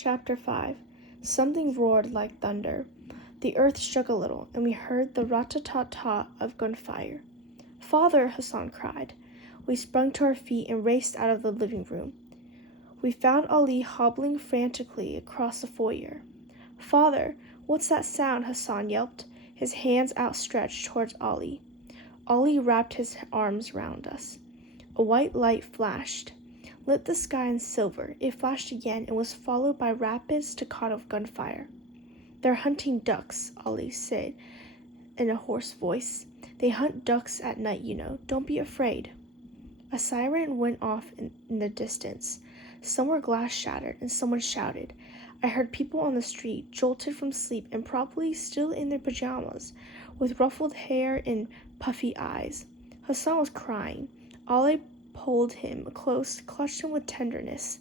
Chapter 5. Something roared like thunder. The earth shook a little, and we heard the rat-a-tat-tat of gunfire. "Father!" Hassan cried. We sprung to our feet and raced out of the living room. We found Ali hobbling frantically across the foyer. "Father, what's that sound?" Hassan yelped, his hands outstretched towards Ali. Ali wrapped his arms round us. A white light flashed, lit the sky in silver. It flashed again and was followed by rapid staccato gunfire. "They're hunting ducks," Ali said in a hoarse voice. "They hunt ducks at night, you know. Don't be afraid." A siren went off in the distance. Somewhere glass shattered and someone shouted. I heard people on the street, jolted from sleep and probably still in their pajamas, with ruffled hair and puffy eyes. Hassan was crying. Ali pulled him close, clutched him with tenderness.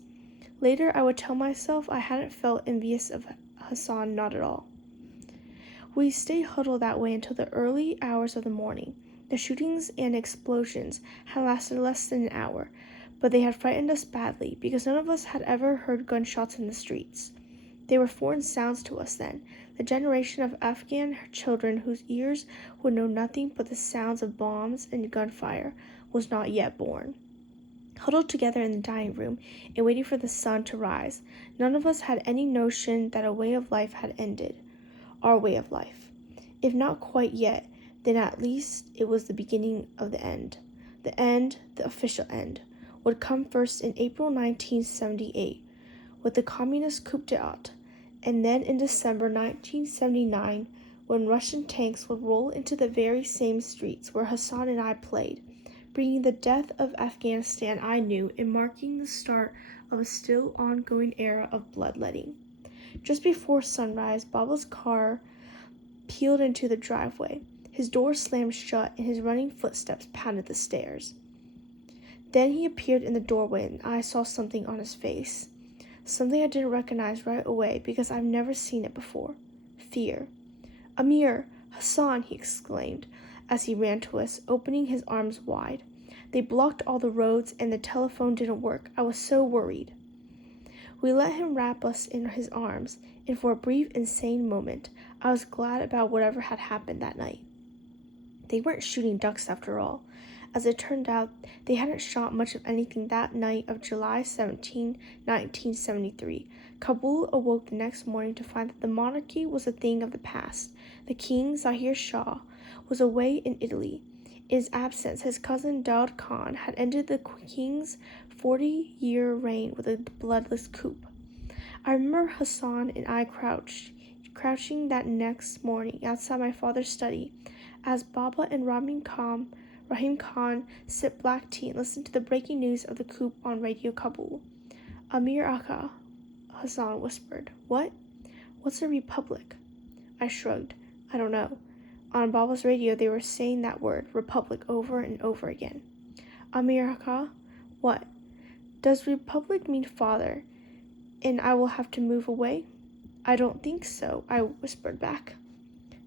Later I would tell myself I hadn't felt envious of Hassan, not at all. We stayed huddled that way until the early hours of the morning. The shootings and explosions had lasted less than an hour, but they had frightened us badly because none of us had ever heard gunshots in the streets. They were foreign sounds to us then, the generation of Afghan children whose ears would know nothing but the sounds of bombs and gunfire was not yet born. Huddled together in the dining room and waiting for the sun to rise, none of us had any notion that a way of life had ended. Our way of life. If not quite yet, then at least it was the beginning of the end. The end, the official end, would come first in April 1978 with the communist coup d'etat, and then in December 1979 when Russian tanks would roll into the very same streets where Hassan and I played, bringing the death of Afghanistan I knew and marking the start of a still ongoing era of bloodletting. Just before sunrise, Baba's car peeled into the driveway. His door slammed shut and his running footsteps pounded the stairs. Then he appeared in the doorway and I saw something on his face. Something I didn't recognize right away because I've never seen it before. Fear. "Amir! Hassan!" he exclaimed as he ran to us, opening his arms wide. They blocked all the roads and the telephone didn't work. I was so worried. We let him wrap us in his arms, and for a brief, insane moment, I was glad about whatever had happened that night. They weren't shooting ducks after all. As it turned out, they hadn't shot much of anything that night of July 17, 1973. Kabul awoke the next morning to find that the monarchy was a thing of the past. The king, Zahir Shah, was away in Italy. In his absence, his cousin Daud Khan had ended the king's 40-year reign with a bloodless coup. I remember Hassan and I crouching that next morning outside my father's study as Baba and Rahim Khan sipped black tea and listened to the breaking news of the coup on Radio Kabul. "Amir Akka," Hassan whispered. "What? What's a republic?" I shrugged. "I don't know." On Baba's radio they were saying that word, republic, over and over again. "Amir Akka, what? Does republic mean father, and I will have to move away?" "I don't think so," I whispered back.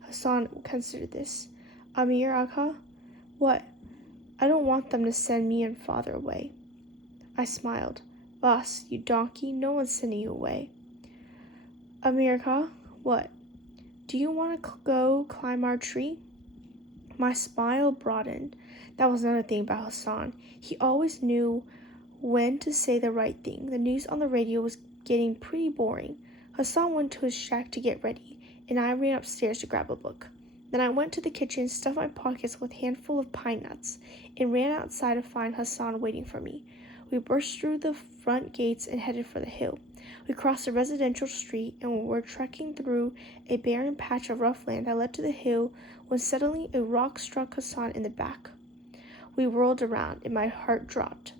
Hassan considered this. "Amir Akka, what? I don't want them to send me and father away." I smiled. "Boss, you donkey, no one's sending you away." "Amir Akka, what? Do you want to go climb our tree?" My smile broadened. That was another thing about Hassan. He always knew when to say the right thing. The news on the radio was getting pretty boring. Hassan went to his shack to get ready, and I ran upstairs to grab a book. Then I went to the kitchen, stuffed my pockets with a handful of pine nuts, and ran outside to find Hassan waiting for me. We burst through the front gates and headed for the hill. We crossed a residential street and were trekking through a barren patch of rough land that led to the hill when suddenly a rock struck Hassan in the back. We whirled around, and my heart dropped.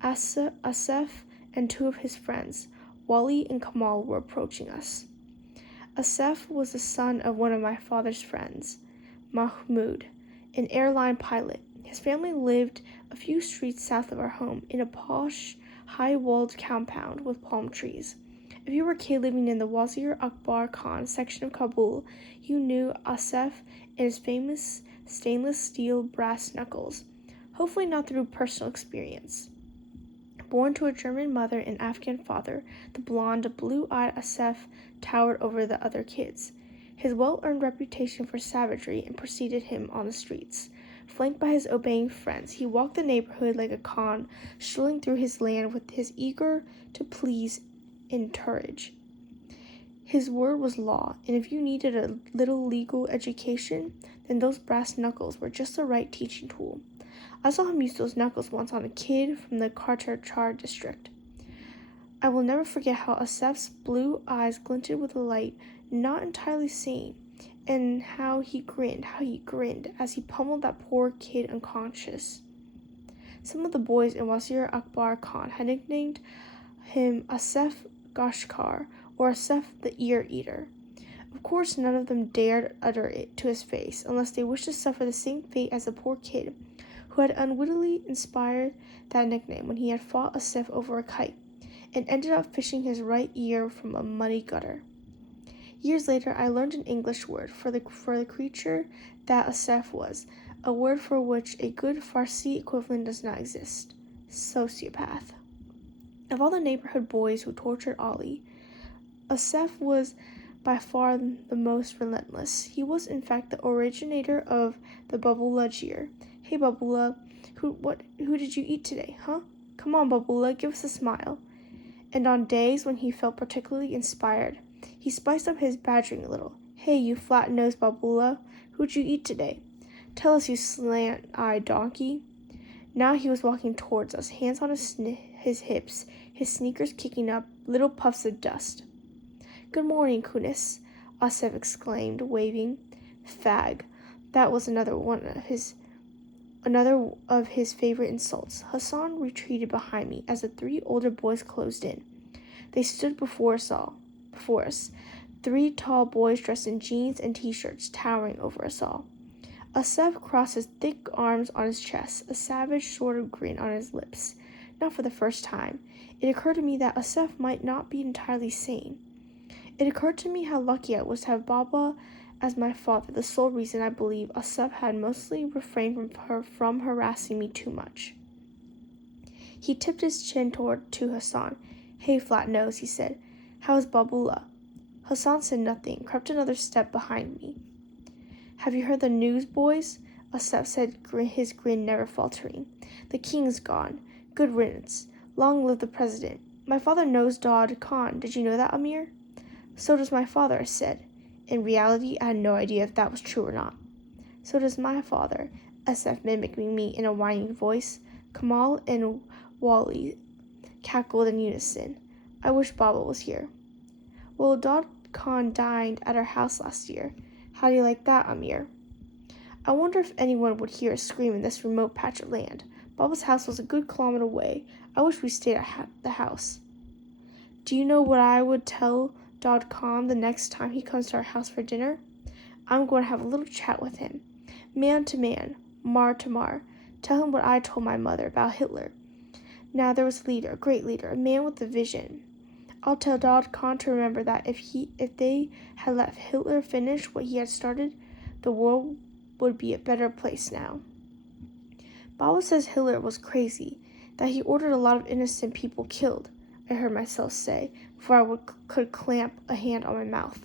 Asef and two of his friends, Wali and Kamal, were approaching us. Asef was the son of one of my father's friends, Mahmoud, an airline pilot. His family lived a few streets south of our home in a posh, high-walled compound with palm trees. If you were a kid living in the Wazir Akbar Khan section of Kabul, you knew Asef and his famous stainless steel brass knuckles, hopefully not through personal experience. Born to a German mother and Afghan father, the blonde, blue-eyed Asef towered over the other kids. His well-earned reputation for savagery preceded him on the streets. Flanked by his obeying friends, he walked the neighborhood like a Khan, strolling through his land with his eager to please entourage. His word was law, and if you needed a little legal education, then those brass knuckles were just the right teaching tool. I saw him use those knuckles once on a kid from the Char district. I will never forget how Asef's blue eyes glinted with a light not entirely sane, and how he grinned as he pummeled that poor kid unconscious. Some of the boys in Wazir Akbar Khan had nicknamed him Asef Gashkar, or Asef the Ear Eater. Of course, none of them dared utter it to his face, unless they wished to suffer the same fate as the poor kid who had unwittingly inspired that nickname when he had fought Asef over a kite, and ended up fishing his right ear from a muddy gutter. Years later, I learned an English word for the creature that Asef was, a word for which a good Farsi equivalent does not exist: sociopath. Of all the neighborhood boys who tortured Ali, Asef was by far the most relentless. He was, in fact, the originator of the Babula jeer. Hey, Babula, who did you eat today, huh? Come on, Babula, give us a smile. And on days when he felt particularly inspired, he spiced up his badgering a little. Hey, you flat-nosed Babula, who'd you eat today? Tell us, you slant-eyed donkey. Now he was walking towards us, hands on his hips, his sneakers kicking up little puffs of dust. Good morning, Kunis, Asef exclaimed, waving. Fag. That was another of his favorite insults. Hassan retreated behind me as the three older boys closed in. They stood before us, three tall boys dressed in jeans and t-shirts, towering over us all. Asef crossed his thick arms on his chest, a savage sort of grin on his lips. Not for the first time, it occurred to me that Asef might not be entirely sane. It occurred to me how lucky I was to have Baba as my father, the sole reason I believe Asef had mostly refrained from harassing me too much. He tipped his chin to Hassan. Hey, flat nose, he said. How's Babula? Hassan said nothing, crept another step behind me. Have you heard the news, boys? Asef said, his grin never faltering. The king's gone. Good riddance. Long live the president. My father knows Daud Khan. Did you know that, Amir? So does my father, I said. In reality, I had no idea if that was true or not. So does my father, Asef mimicking me in a whining voice. Kamal and Wally cackled in unison. I wish Baba was here. Well, Daud Khan dined at our house last year. How do you like that, Amir? I wonder if anyone would hear a scream in this remote patch of land. Baba's house was a good kilometer away. I wish we stayed at the house. Do you know what I would tell Daud Khan the next time he comes to our house for dinner? I'm going to have a little chat with him. Man to man, mar to mar. Tell him what I told my mother about Hitler. Now there was a leader, a great leader, a man with a vision. I'll tell Daud Khan to remember that if they had let Hitler finish what he had started, the world would be a better place now. Baba says Hitler was crazy, that he ordered a lot of innocent people killed, I heard myself say, before I could clamp a hand on my mouth.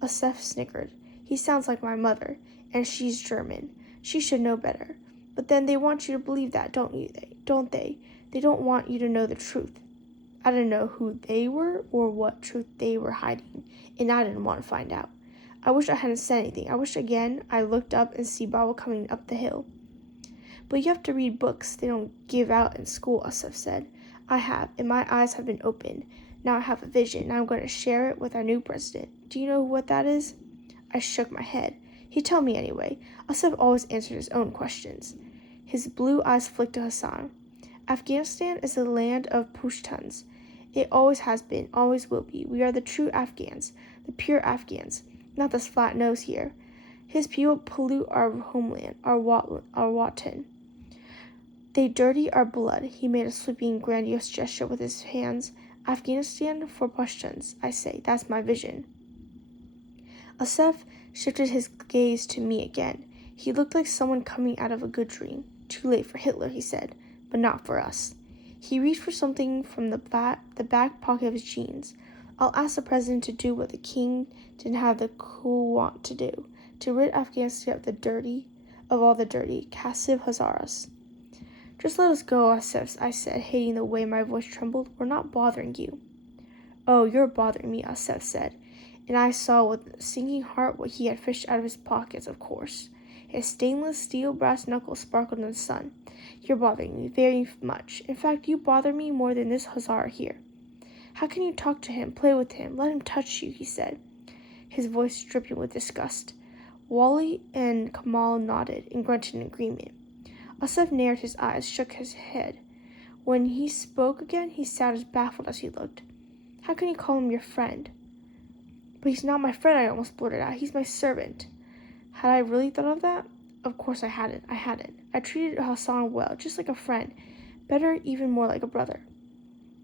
Asef snickered. He sounds like my mother, and she's German. She should know better. But then they want you to believe that, don't they? They don't want you to know the truth. I didn't know who they were or what truth they were hiding, and I didn't want to find out. I wish I hadn't said anything. I wish again I looked up and see Baba coming up the hill. But you have to read books they don't give out in school, Asef said. I have, and my eyes have been opened. Now I have a vision, and I'm going to share it with our new president. Do you know what that is? I shook my head. He'd tell me anyway. Asef always answered his own questions. His blue eyes flicked to Hassan. Afghanistan is the land of Pashtuns. It always has been, always will be. We are the true Afghans, the pure Afghans, not this flat nose here. His people pollute our homeland, our watan. They dirty our blood. He made a sweeping, grandiose gesture with his hands. Afghanistan for Pashtuns, I say. That's my vision. Asef shifted his gaze to me again. He looked like someone coming out of a good dream. Too late for Hitler, he said, but not for us. He reached for something from the back pocket of his jeans. I'll ask the president to do what the king didn't have the want to do, to rid Afghanistan of all the dirty, Kassiv Hazaras. Just let us go, Asif, I said, hating the way my voice trembled. We're not bothering you. Oh, you're bothering me, Asif said, and I saw with a sinking heart what he had fished out of his pockets, of course. His stainless steel brass knuckles sparkled in the sun. You're bothering me very much. In fact, you bother me more than this Hazara here. How can you talk to him, play with him, let him touch you, he said, his voice dripping with disgust. Wally and Kamal nodded and grunted in agreement. Asif narrowed his eyes, shook his head. When he spoke again, he sounded as baffled as he looked. How can you call him your friend? But he's not my friend, I almost blurted out. He's my servant. Had I really thought of that? Of course I hadn't. I treated Hassan well, just like a friend. Better, even more like a brother.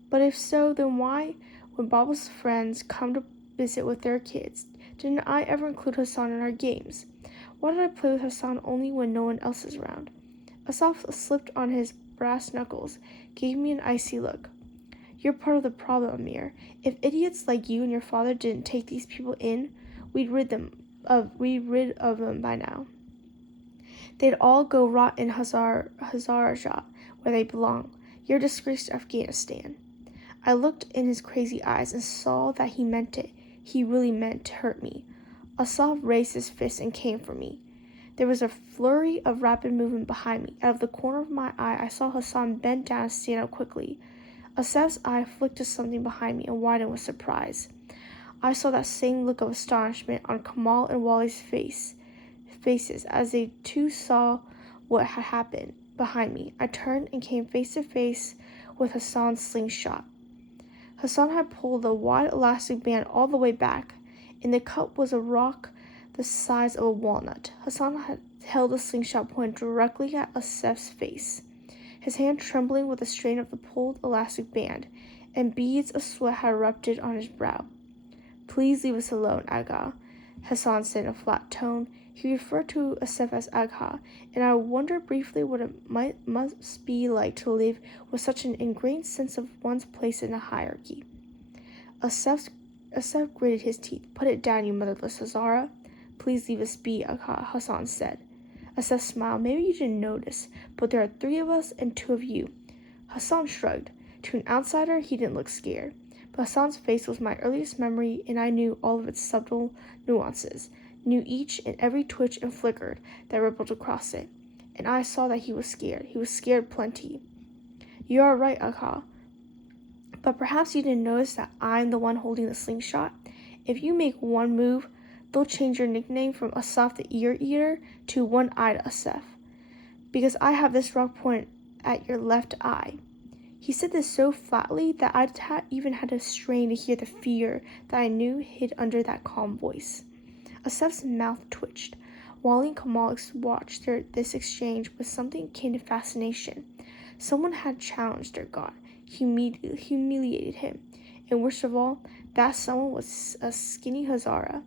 But if so, then why, when Baba's friends come to visit with their kids, didn't I ever include Hassan in our games? Why did I play with Hassan only when no one else is around? Asaf slipped on his brass knuckles, gave me an icy look. You're part of the problem, Amir. If idiots like you and your father didn't take these people in, we'd rid of them by now. They'd all go rot in Hazarajat, where they belong. You're a disgrace to Afghanistan. I looked in his crazy eyes and saw that he meant it. He really meant to hurt me. Asaf raised his fist and came for me. There was a flurry of rapid movement behind me. Out of the corner of my eye, I saw Hassan bend down and stand up quickly. Asaf's eye flicked to something behind me and widened with surprise. I saw that same look of astonishment on Kamal and Wally's faces as they too saw what had happened behind me. I turned and came face to face with Hassan's slingshot. Hassan had pulled the wide elastic band all the way back. In the cup was a rock the size of a walnut. Hassan had held the slingshot pointed directly at Asaf's face, his hand trembling with the strain of the pulled elastic band, and beads of sweat had erupted on his brow. Please leave us alone, Agha, Hassan said in a flat tone. He referred to Asaf as Agha, and I wondered briefly what it must be like to live with such an ingrained sense of one's place in a hierarchy. Asaf gritted his teeth. Put it down, you motherless Hazara. Please leave us be, Agha, Hassan said. Asaf smiled. Maybe you didn't notice, but there are 3 of us and 2 of you. Hassan shrugged. To an outsider, he didn't look scared. But Hassan's face was my earliest memory, and I knew all of its subtle nuances, knew each and every twitch and flicker that rippled across it. And I saw that he was scared. He was scared plenty. You are right, Agha. But perhaps you didn't notice that I'm the one holding the slingshot. If you make one move, they'll change your nickname from Asaf the Ear Eater to One-Eyed Asaf, because I have this rock pointed at your left eye. He said this so flatly that I even had to strain to hear the fear that I knew hid under that calm voice. Asaf's mouth twitched. Wally and Kamal watched this exchange with something akin to fascination. Someone had challenged their god, humiliated him, and worst of all, that someone was a skinny Hazara.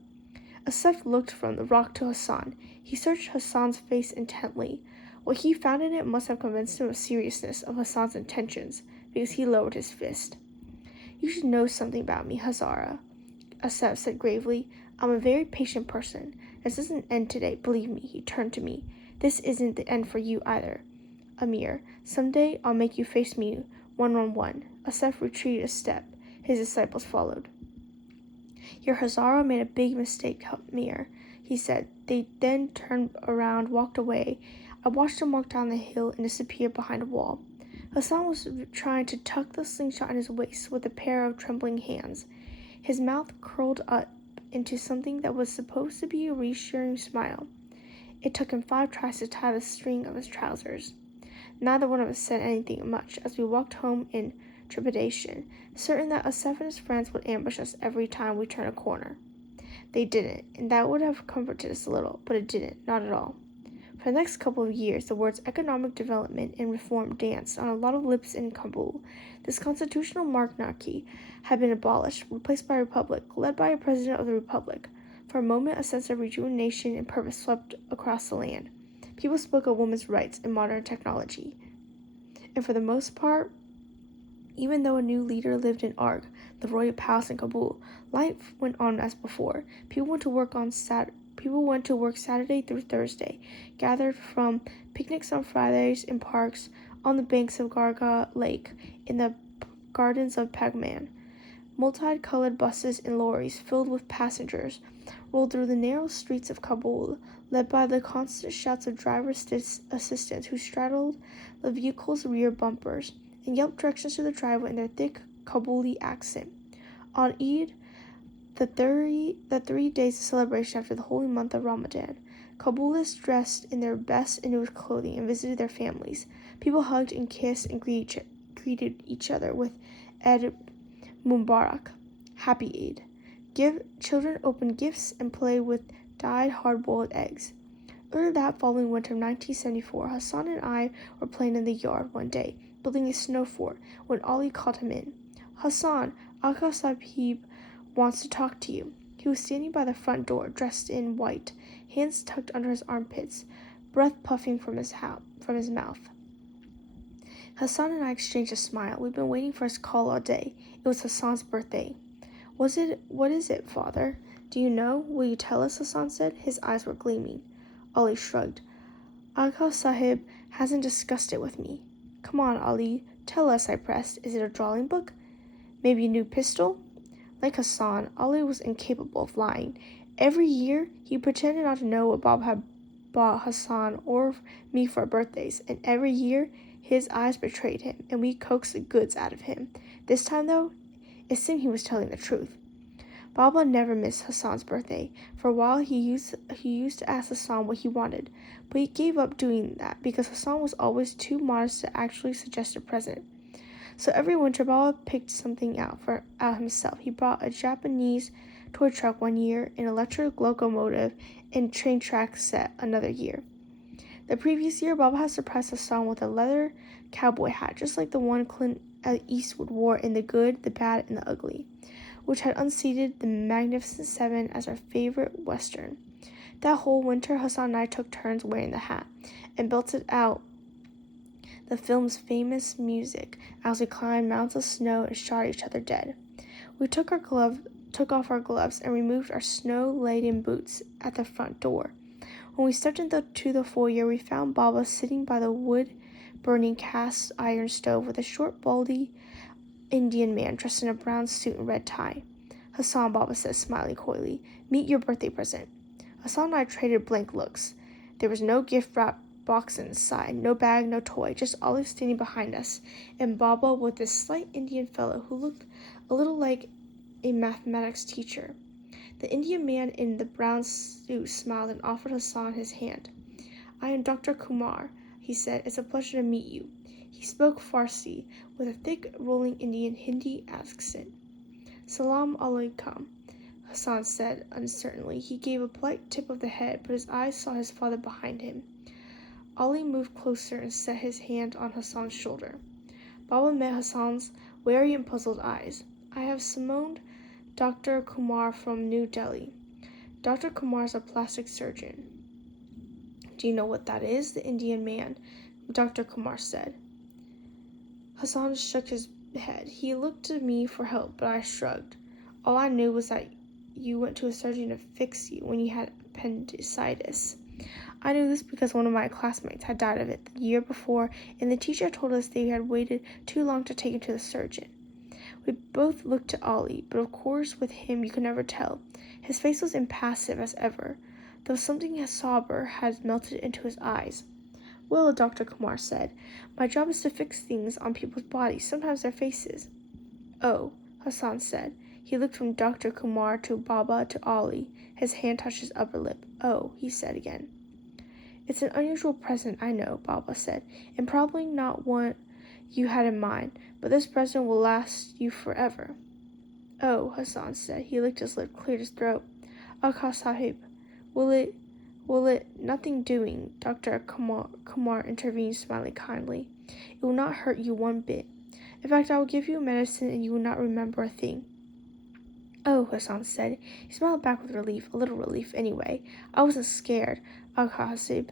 Asaf looked from the rock to Hassan. He searched Hassan's face intently. What he found in it must have convinced him of the seriousness of Hassan's intentions, because he lowered his fist. You should know something about me, Hazara, Asaf said gravely. I'm a very patient person. This doesn't end today, believe me. He turned to me. This isn't the end for you either, Amir. Someday I'll make you face me one-on-one. Asaf retreated a step. His disciples followed. Your Hazara made a big mistake, Amir, he said. They then turned around, walked away. I watched him walk down the hill and disappear behind a wall. Hassan was trying to tuck the slingshot in his waist with a pair of trembling hands. His mouth curled up into something that was supposed to be a reassuring smile. It took him 5 tries to tie the string of his trousers. Neither one of us said anything much as we walked home in trepidation, certain that Asaf and his friends would ambush us every time we turned a corner. They didn't, and that would have comforted us a little, but it didn't, not at all. For the next couple of years, the words economic development and reform danced on a lot of lips in Kabul. This constitutional monarchy had been abolished, replaced by a republic, led by a president of the republic. For a moment, a sense of rejuvenation and purpose swept across the land. People spoke of women's rights and modern technology. And for the most part, Even though a new leader lived in Arg, the royal palace in Kabul, life went on as before. People went to work Saturday through Thursday, gathered from picnics on Fridays in parks, on the banks of Garga Lake, in the gardens of Pagman. Multicolored buses and lorries filled with passengers rolled through the narrow streets of Kabul, led by the constant shouts of driver assistants who straddled the vehicle's rear bumpers and yelped directions to the driver in their thick Kabuli accent. On Eid, the 3 days of celebration after the holy month of Ramadan, Kabulists dressed in their best and newest clothing and visited their families. People hugged and kissed and greeted each other with Eid Mubarak, Happy Eid. Children opened gifts and played with dyed hard-boiled eggs. Early that following winter of 1974, Hassan and I were playing in the yard one day, building a snow fort, when Ali called him in. "Hassan, Aka Sahib wants to talk to you." He was standing by the front door, dressed in white, hands tucked under his armpits, breath puffing from his mouth. Hassan and I exchanged a smile. We'd been waiting for his call all day. It was Hassan's birthday. What is it, father? Do you know? Will you tell us? Hassan said. His eyes were gleaming. Ali shrugged. Aka Sahib hasn't discussed it with me. Come on, Ali. Tell us, I pressed. Is it a drawing book? Maybe a new pistol? Like Hassan, Ali was incapable of lying. Every year, he pretended not to know what Bob had bought Hassan or me for our birthdays, and every year, his eyes betrayed him, and we coaxed the goods out of him. This time, though, it seemed he was telling the truth. Baba never missed Hassan's birthday. For a while, he used to ask Hassan what he wanted, but he gave up doing that because Hassan was always too modest to actually suggest a present. So every winter, Baba picked something out himself. He bought a Japanese toy truck one year, an electric locomotive, and train track set another year. The previous year, Baba had surprised Hassan with a leather cowboy hat, just like the one Clint Eastwood wore in The Good, the Bad, and the Ugly, which had unseated the Magnificent Seven as our favorite Western. That whole winter, Hassan and I took turns wearing the hat and belted out the film's famous music as we climbed mountains of snow and shot each other dead. We took off our gloves and removed our snow-laden boots at the front door. When we stepped into the foyer, we found Baba sitting by the wood-burning cast iron stove with a short, baldy Indian man dressed in a brown suit and red tie. Hassan, Baba said, smiling coyly, meet your birthday present. Hassan and I traded blank looks. There was no gift wrap box inside, no bag, no toy, just Olive standing behind us, and Baba with this slight Indian fellow who looked a little like a mathematics teacher. The Indian man in the brown suit smiled and offered Hassan his hand. I am Dr. Kumar, he said. It's a pleasure to meet you. He spoke Farsi with a thick, rolling Indian Hindi accent. Salam alaikum, Hassan said uncertainly. He gave a polite tip of the head, but his eyes saw his father behind him. Ali moved closer and set his hand on Hassan's shoulder. Baba met Hassan's wary and puzzled eyes. I have summoned Dr. Kumar from New Delhi. Dr. Kumar is a plastic surgeon. Do you know what that is? The Indian man, Dr. Kumar said. Hassan shook his head. He looked to me for help, but I shrugged. All I knew was that you went to a surgeon to fix you when you had appendicitis. I knew this because one of my classmates had died of it the year before, and the teacher told us they had waited too long to take him to the surgeon. We both looked to Ali, but of course with him you could never tell. His face was impassive as ever, though something somber had melted into his eyes. Well, Dr. Kumar said, my job is to fix things on people's bodies, sometimes their faces. Oh, Hassan said. He looked from Dr. Kumar to Baba to Ali. His hand touched his upper lip. Oh, he said again. It's an unusual present, I know, Baba said, and probably not one you had in mind, but this present will last you forever. Oh, Hassan said. He licked his lip, cleared his throat. Aka Sahib, will it, nothing doing, Dr. Kumar intervened, smiling kindly. It will not hurt you one bit. In fact, I will give you medicine and you will not remember a thing. Oh, Hassan said. He smiled back with relief, a little relief anyway. I wasn't scared, Aka Sahib.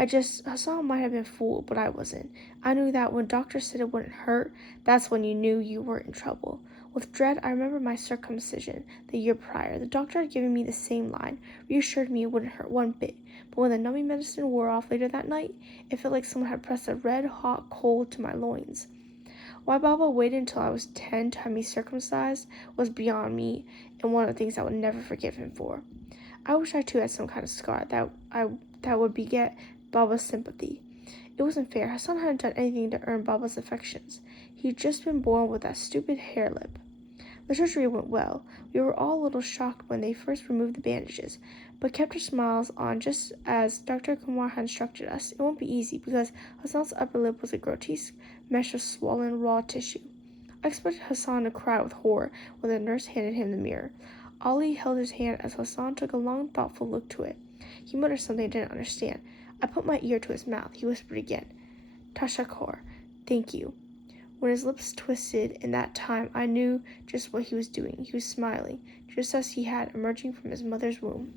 Hassan might have been fooled, but I wasn't. I knew that when doctors said it wouldn't hurt, that's when you knew you were in trouble. With dread, I remembered my circumcision the year prior. The doctor had given me the same line, reassured me it wouldn't hurt one bit. But when the numbing medicine wore off later that night, it felt like someone had pressed a red-hot coal to my loins. Why Baba waited until I was 10 to have me circumcised was beyond me, and one of the things I would never forgive him for. I wish I too had some kind of scar that would beget Baba's sympathy. It wasn't fair. Hassan hadn't done anything to earn Baba's affections. He'd just been born with that stupid hair lip. The surgery went well. We were all a little shocked when they first removed the bandages, but kept our smiles on just as Dr. Kumar had instructed us. It won't be easy because Hassan's upper lip was a grotesque mesh of swollen raw tissue. I expected Hassan to cry with horror when the nurse handed him the mirror. Ali held his hand as Hassan took a long, thoughtful look to it. He muttered something I didn't understand. I put my ear to his mouth. He whispered again, "Tashakor, thank you." When his lips twisted in that time, I knew just what he was doing. He was smiling, just as he had emerging from his mother's womb.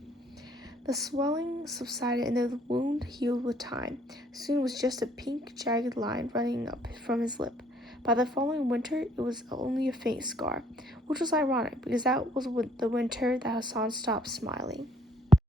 The swelling subsided and the wound healed with time. Soon it was just a pink, jagged line running up from his lip. By the following winter, it was only a faint scar, which was ironic because that was the winter that Hassan stopped smiling.